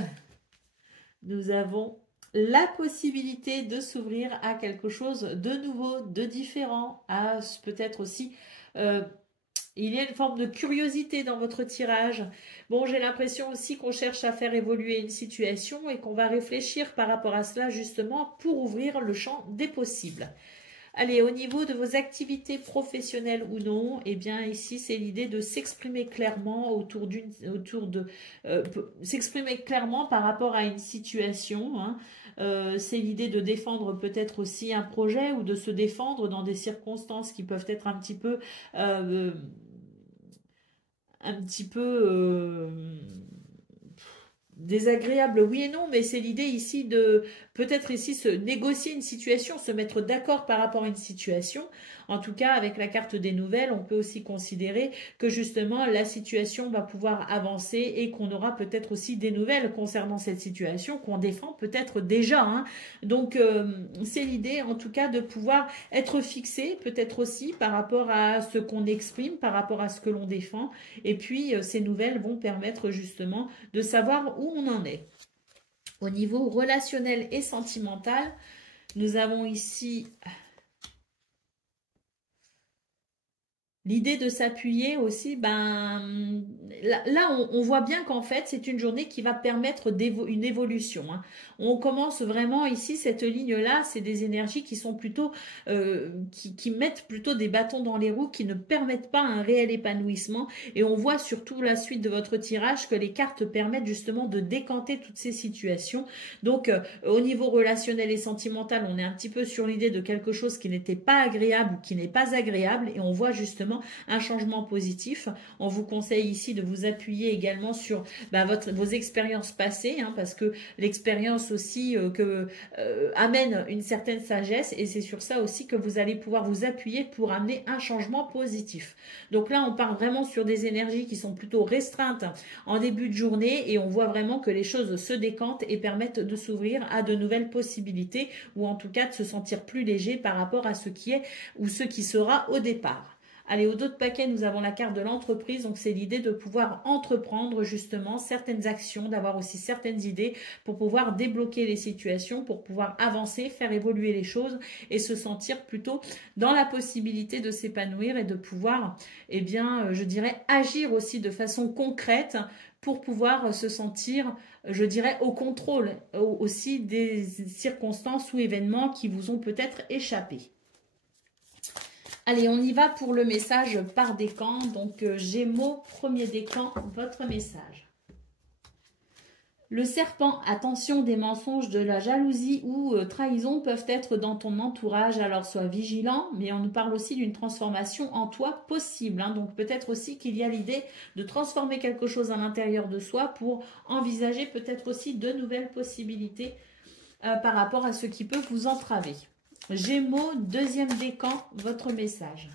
Nous avons la possibilité de s'ouvrir à quelque chose de nouveau, de différent, à peut-être aussi... il y a une forme de curiosité dans votre tirage. Bon, j'ai l'impression aussi qu'on cherche à faire évoluer une situation et qu'on va réfléchir par rapport à cela justement pour ouvrir le champ des possibles. Allez, au niveau de vos activités professionnelles ou non, eh bien ici c'est l'idée de s'exprimer clairement s'exprimer clairement par rapport à une situation. C'est l'idée de défendre peut-être aussi un projet ou de se défendre dans des circonstances qui peuvent être un petit peu désagréable, oui et non, mais c'est l'idée ici de peut-être ici se négocier une situation, se mettre d'accord par rapport à une situation. En tout cas, avec la carte des nouvelles, on peut aussi considérer que justement la situation va pouvoir avancer et qu'on aura peut-être aussi des nouvelles concernant cette situation qu'on défend peut-être déjà. Donc, c'est l'idée en tout cas de pouvoir être fixé peut-être aussi par rapport à ce qu'on exprime, par rapport à ce que l'on défend. Et puis, ces nouvelles vont permettre justement de savoir où on en est. Au niveau relationnel et sentimental, nous avons ici l'idée de s'appuyer aussi, là on voit bien qu'en fait, c'est une journée qui va permettre une évolution. On commence vraiment ici, cette ligne-là, c'est des énergies qui sont plutôt, qui mettent plutôt des bâtons dans les roues, qui ne permettent pas un réel épanouissement. Et on voit surtout la suite de votre tirage que les cartes permettent justement de décanter toutes ces situations. Donc, au niveau relationnel et sentimental, on est un petit peu sur l'idée de quelque chose qui n'était pas agréable ou qui n'est pas agréable. Et on voit justement justement un changement positif. On vous conseille ici de vous appuyer également sur vos expériences passées, hein, parce que l'expérience aussi amène une certaine sagesse, et c'est sur ça aussi que vous allez pouvoir vous appuyer pour amener un changement positif. Donc là, on part vraiment sur des énergies qui sont plutôt restreintes en début de journée, et on voit vraiment que les choses se décantent et permettent de s'ouvrir à de nouvelles possibilités, ou en tout cas de se sentir plus léger par rapport à ce qui est ou ce qui sera au départ. Allez, au dos de paquet, nous avons la carte de l'entreprise. Donc, c'est l'idée de pouvoir entreprendre justement certaines actions, d'avoir aussi certaines idées pour pouvoir débloquer les situations, pour pouvoir avancer, faire évoluer les choses et se sentir plutôt dans la possibilité de s'épanouir et de pouvoir, eh bien, je dirais, agir aussi de façon concrète pour pouvoir se sentir, je dirais, au contrôle aussi des circonstances ou événements qui vous ont peut-être échappé. Allez, on y va pour le message par décan. Donc, Gémeaux, premier décan, votre message. Le serpent, attention, des mensonges, de la jalousie ou trahison peuvent être dans ton entourage, alors sois vigilant, mais on nous parle aussi d'une transformation en toi possible. Hein. Donc, peut-être aussi qu'il y a l'idée de transformer quelque chose à l'intérieur de soi pour envisager peut-être aussi de nouvelles possibilités par rapport à ce qui peut vous entraver. Gémeaux, deuxième décan, votre message.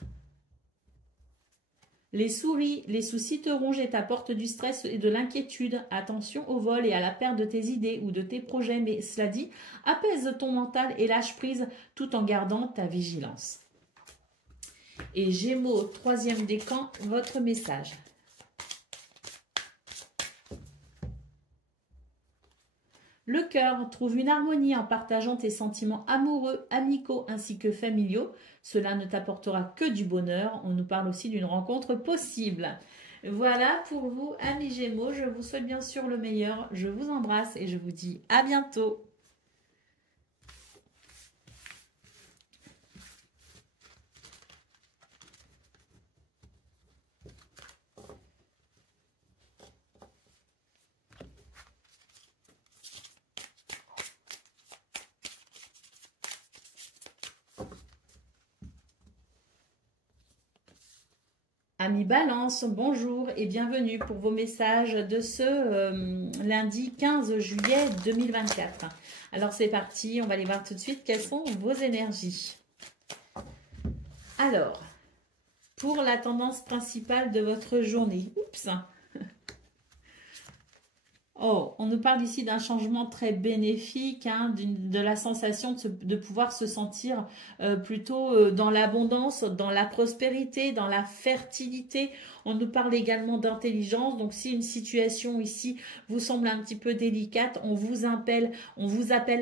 Les souris, les soucis te rongent et t'apportent du stress et de l'inquiétude. Attention au vol et à la perte de tes idées ou de tes projets, mais cela dit, apaise ton mental et lâche prise tout en gardant ta vigilance. Et Gémeaux, troisième décan, votre message. Le cœur trouve une harmonie en partageant tes sentiments amoureux, amicaux ainsi que familiaux. Cela ne t'apportera que du bonheur. On nous parle aussi d'une rencontre possible. Voilà pour vous, amis Gémeaux. Je vous souhaite bien sûr le meilleur. Je vous embrasse et je vous dis à bientôt. Amis Balance, bonjour et bienvenue pour vos messages de ce lundi 15 juillet 2024. Alors c'est parti, on va aller voir tout de suite quelles sont vos énergies. Alors, pour la tendance principale de votre journée, oups. Oh, on nous parle ici d'un changement très bénéfique, hein, de la sensation de pouvoir se sentir plutôt dans l'abondance, dans la prospérité, dans la fertilité. On nous parle également d'intelligence. Donc, si une situation ici vous semble un petit peu délicate, on vous appelle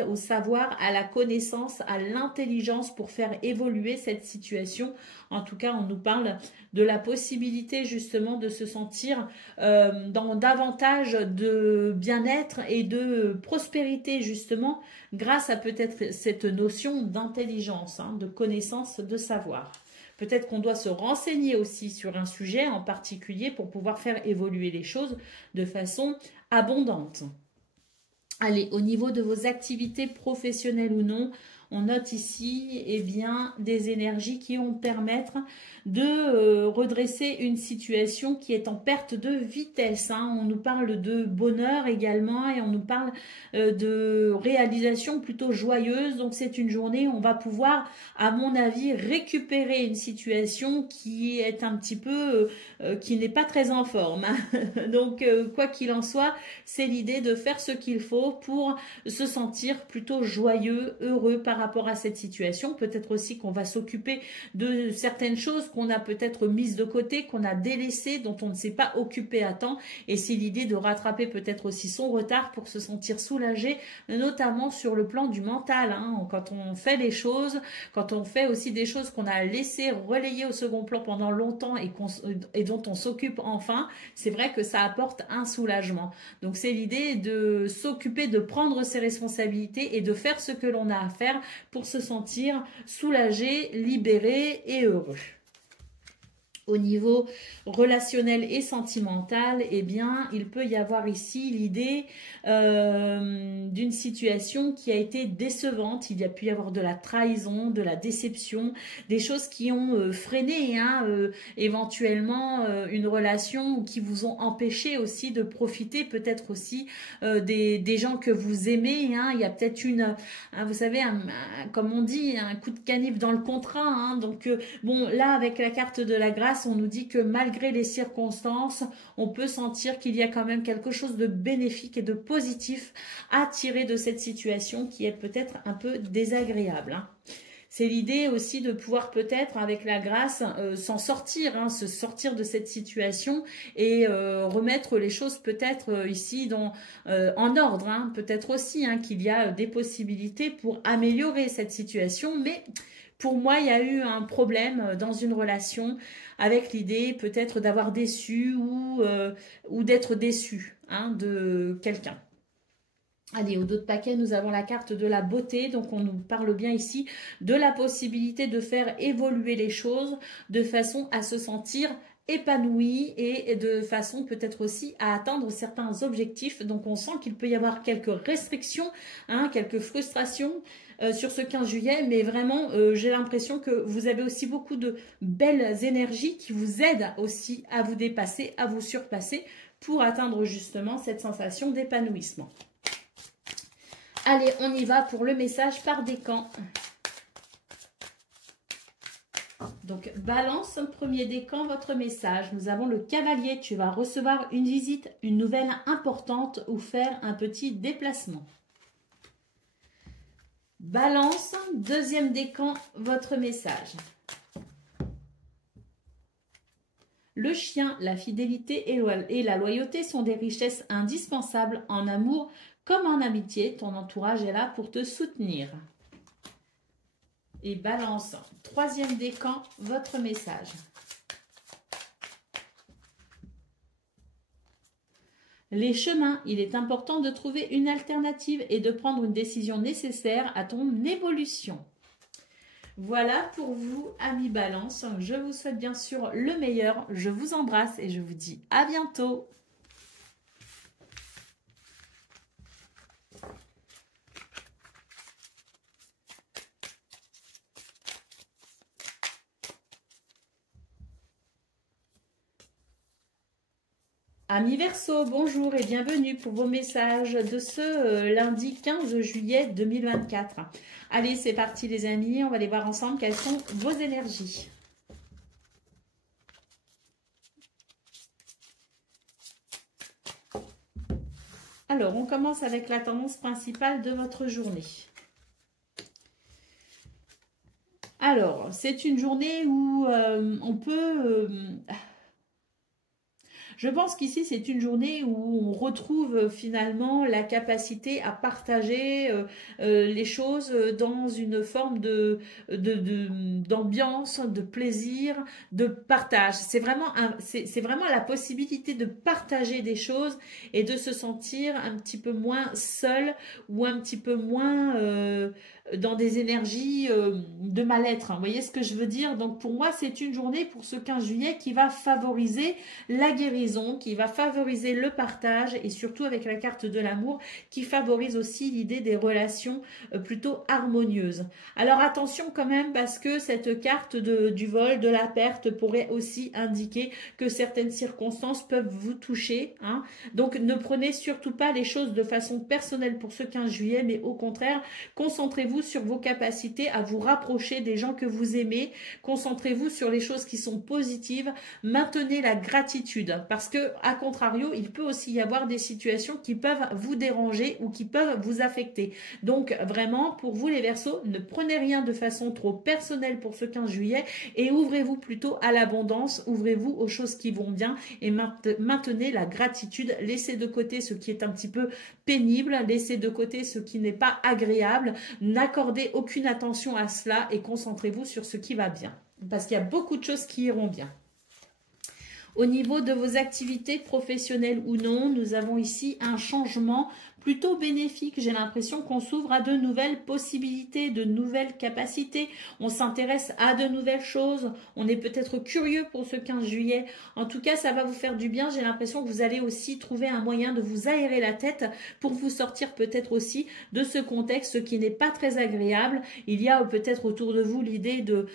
au savoir, à la connaissance, à l'intelligence pour faire évoluer cette situation. En tout cas, on nous parle de la possibilité justement de se sentir dans davantage de bien-être et de prospérité justement grâce à peut-être cette notion d'intelligence, hein, de connaissance, de savoir. Peut-être qu'on doit se renseigner aussi sur un sujet en particulier pour pouvoir faire évoluer les choses de façon abondante. Allez, au niveau de vos activités professionnelles ou non, on note ici eh bien, des énergies qui vont permettre de redresser une situation qui est en perte de vitesse. Hein. On nous parle de bonheur également et on nous parle de réalisation plutôt joyeuse. Donc c'est une journée où on va pouvoir, à mon avis, récupérer une situation qui est un petit peu, qui n'est pas très en forme. Hein. Donc quoi qu'il en soit, c'est l'idée de faire ce qu'il faut pour se sentir plutôt joyeux, heureux par rapport à cette situation. Peut-être aussi qu'on va s'occuper de certaines choses qu'on a peut-être mises de côté, qu'on a délaissées, dont on ne s'est pas occupé à temps. Et c'est l'idée de rattraper peut-être aussi son retard pour se sentir soulagé, notamment sur le plan du mental. Hein. Quand on fait les choses, quand on fait aussi des choses qu'on a laissées relayer au second plan pendant longtemps et dont on s'occupe enfin, c'est vrai que ça apporte un soulagement. Donc c'est l'idée de s'occuper, de prendre ses responsabilités et de faire ce que l'on a à faire pour se sentir soulagé, libéré et heureux. Au niveau relationnel et sentimental, eh bien, il peut y avoir ici l'idée d'une situation qui a été décevante. Il y a pu y avoir de la trahison, de la déception, des choses qui ont freiné éventuellement une relation ou qui vous ont empêché aussi de profiter peut-être aussi des gens que vous aimez. Hein. Il y a peut-être vous savez, comme on dit, un coup de canif dans le contrat. Hein. Donc, bon, là, avec la carte de la grâce, on nous dit que malgré les circonstances, on peut sentir qu'il y a quand même quelque chose de bénéfique et de positif à tirer de cette situation qui est peut-être un peu désagréable. Hein. C'est l'idée aussi de pouvoir peut-être, avec la grâce, s'en sortir, hein, se sortir de cette situation et remettre les choses peut-être ici en ordre. Hein. Peut-être aussi hein, qu'il y a des possibilités pour améliorer cette situation, mais pour moi, il y a eu un problème dans une relation avec l'idée peut-être d'avoir déçu ou d'être déçu hein, de quelqu'un. Allez, au dos de paquet, nous avons la carte de la beauté. Donc, on nous parle bien ici de la possibilité de faire évoluer les choses de façon à se sentir épanoui et de façon peut-être aussi à atteindre certains objectifs. Donc, on sent qu'il peut y avoir quelques restrictions, hein, quelques frustrations sur ce 15 juillet. Mais vraiment, j'ai l'impression que vous avez aussi beaucoup de belles énergies qui vous aident aussi à vous dépasser, à vous surpasser pour atteindre justement cette sensation d'épanouissement. Allez, on y va pour le message par décan. Donc, balance, premier décan, votre message. Nous avons le cavalier. Tu vas recevoir une visite, une nouvelle importante ou faire un petit déplacement. Balance, deuxième décan, votre message. Le chien, la fidélité et la loyauté sont des richesses indispensables en amour comme en amitié. Ton entourage est là pour te soutenir. Et balance, troisième décan, votre message. Les chemins, il est important de trouver une alternative et de prendre une décision nécessaire à ton évolution. Voilà pour vous, amis Balance. Je vous souhaite bien sûr le meilleur. Je vous embrasse et je vous dis à bientôt. Amis Verseau, bonjour et bienvenue pour vos messages de ce lundi 15 juillet 2024. Allez, c'est parti les amis, on va aller voir ensemble quelles sont vos énergies. Alors, on commence avec la tendance principale de votre journée. Alors, c'est une journée où on peut... Je pense qu'ici, c'est une journée où on retrouve finalement la capacité à partager les choses dans une forme d'ambiance, de plaisir, de partage. C'est vraiment la possibilité de partager des choses et de se sentir un petit peu moins seul ou un petit peu moins dans des énergies de mal-être. Vous voyez ce que je veux dire? Donc pour moi, c'est une journée pour ce 15 juillet qui va favoriser la guérison, qui va favoriser le partage et surtout avec la carte de l'amour qui favorise aussi l'idée des relations plutôt harmonieuses. Alors attention quand même parce que cette carte du vol, de la perte pourrait aussi indiquer que certaines circonstances peuvent vous toucher. Hein. Donc ne prenez surtout pas les choses de façon personnelle pour ce 15 juillet, mais au contraire, concentrez-vous sur vos capacités à vous rapprocher des gens que vous aimez. Concentrez-vous sur les choses qui sont positives. Maintenez la gratitude parce que, à contrario, il peut aussi y avoir des situations qui peuvent vous déranger ou qui peuvent vous affecter. Donc, vraiment, pour vous les Verseaux, ne prenez rien de façon trop personnelle pour ce 15 juillet et ouvrez-vous plutôt à l'abondance. Ouvrez-vous aux choses qui vont bien et maintenez la gratitude. Laissez de côté ce qui est un petit peu pénible. Laissez de côté ce qui n'est pas agréable. N'accordez aucune attention à cela et concentrez-vous sur ce qui va bien. Parce qu'il y a beaucoup de choses qui iront bien. Au niveau de vos activités professionnelles ou non, nous avons ici un changement plutôt bénéfique. J'ai l'impression qu'on s'ouvre à de nouvelles possibilités, de nouvelles capacités. On s'intéresse à de nouvelles choses. On est peut-être curieux pour ce 15 juillet. En tout cas, ça va vous faire du bien. J'ai l'impression que vous allez aussi trouver un moyen de vous aérer la tête pour vous sortir peut-être aussi de ce contexte qui n'est pas très agréable. Il y a peut-être autour de vous l'idée de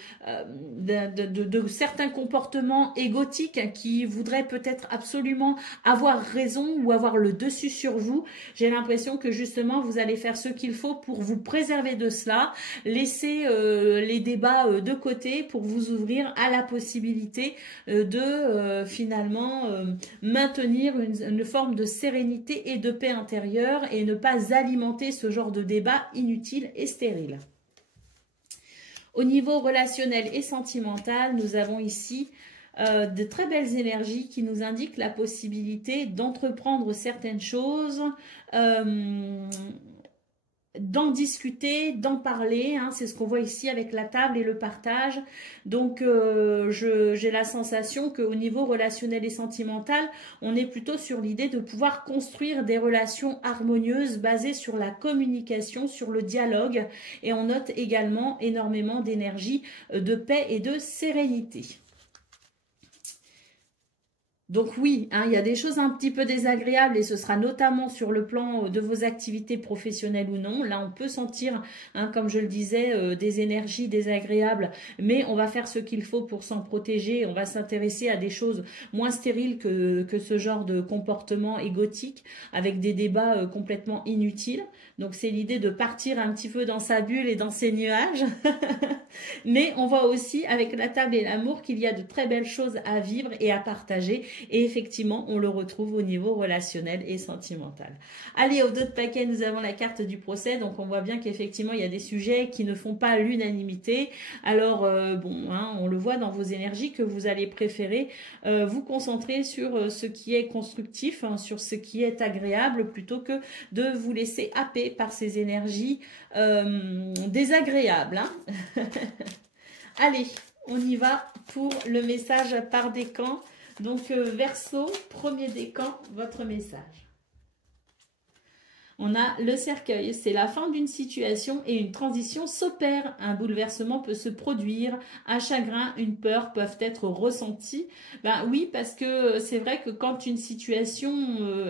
certains comportements égotiques qui voudraient peut-être absolument avoir raison ou avoir le dessus sur vous. J'ai l'impression que justement vous allez faire ce qu'il faut pour vous préserver de cela, laisser les débats de côté pour vous ouvrir à la possibilité de finalement maintenir une forme de sérénité et de paix intérieure et ne pas alimenter ce genre de débat inutile et stérile. Au niveau relationnel et sentimental, nous avons ici de très belles énergies qui nous indiquent la possibilité d'entreprendre certaines choses, d'en discuter, d'en parler, hein, c'est ce qu'on voit ici avec la table et le partage. Donc j'ai la sensation qu'au niveau relationnel et sentimental, on est plutôt sur l'idée de pouvoir construire des relations harmonieuses basées sur la communication, sur le dialogue, et on note également énormément d'énergie, de paix et de sérénité. Donc oui, hein, il y a des choses un petit peu désagréables et ce sera notamment sur le plan de vos activités professionnelles ou non. Là, on peut sentir, hein, comme je le disais, des énergies désagréables, mais on va faire ce qu'il faut pour s'en protéger. On va s'intéresser à des choses moins stériles que ce genre de comportement égotique avec des débats complètement inutiles. Donc c'est l'idée de partir un petit peu dans sa bulle et dans ses nuages. Mais on voit aussi avec la table et l'amour qu'il y a de très belles choses à vivre et à partager. Et effectivement, on le retrouve au niveau relationnel et sentimental. Allez, au dos de paquet, nous avons la carte du procès. Donc, on voit bien qu'effectivement, il y a des sujets qui ne font pas l'unanimité. Alors, bon, hein, on le voit dans vos énergies que vous allez préférer vous concentrer sur ce qui est constructif, hein, sur ce qui est agréable, plutôt que de vous laisser happer par ces énergies désagréables. Hein. Allez, on y va pour le message par décan. Donc, Verseau, premier décan, votre message. On a le cercueil, c'est la fin d'une situation et une transition s'opère. Un bouleversement peut se produire, un chagrin, une peur peuvent être ressentis. Ben oui, parce que c'est vrai que quand une situation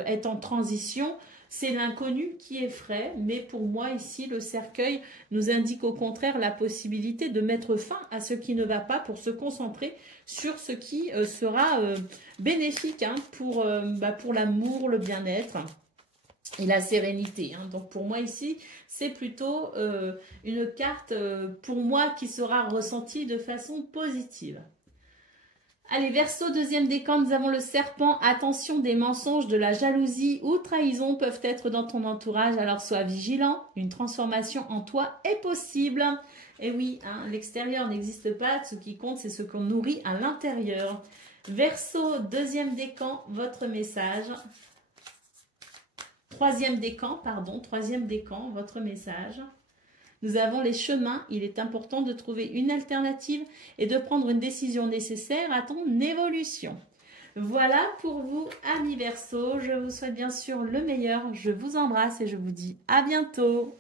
est en transition, c'est l'inconnu qui effraie, mais pour moi ici, le cercueil nous indique au contraire la possibilité de mettre fin à ce qui ne va pas pour se concentrer sur ce qui sera bénéfique, hein, pour l'amour, le bien-être et la sérénité. Hein. Donc pour moi ici, c'est plutôt une carte pour moi qui sera ressentie de façon positive. Allez, Verseau, deuxième décan, nous avons le serpent. Attention, des mensonges, de la jalousie ou trahison peuvent être dans ton entourage, alors sois vigilant. Une transformation en toi est possible. Et oui, hein, l'extérieur n'existe pas, ce qui compte, c'est ce qu'on nourrit à l'intérieur. Verseau, deuxième décan, votre message. Troisième décan, votre message. Nous avons les chemins. Il est important de trouver une alternative et de prendre une décision nécessaire à ton évolution. Voilà pour vous, amis Verseau. Je vous souhaite bien sûr le meilleur. Je vous embrasse et je vous dis à bientôt.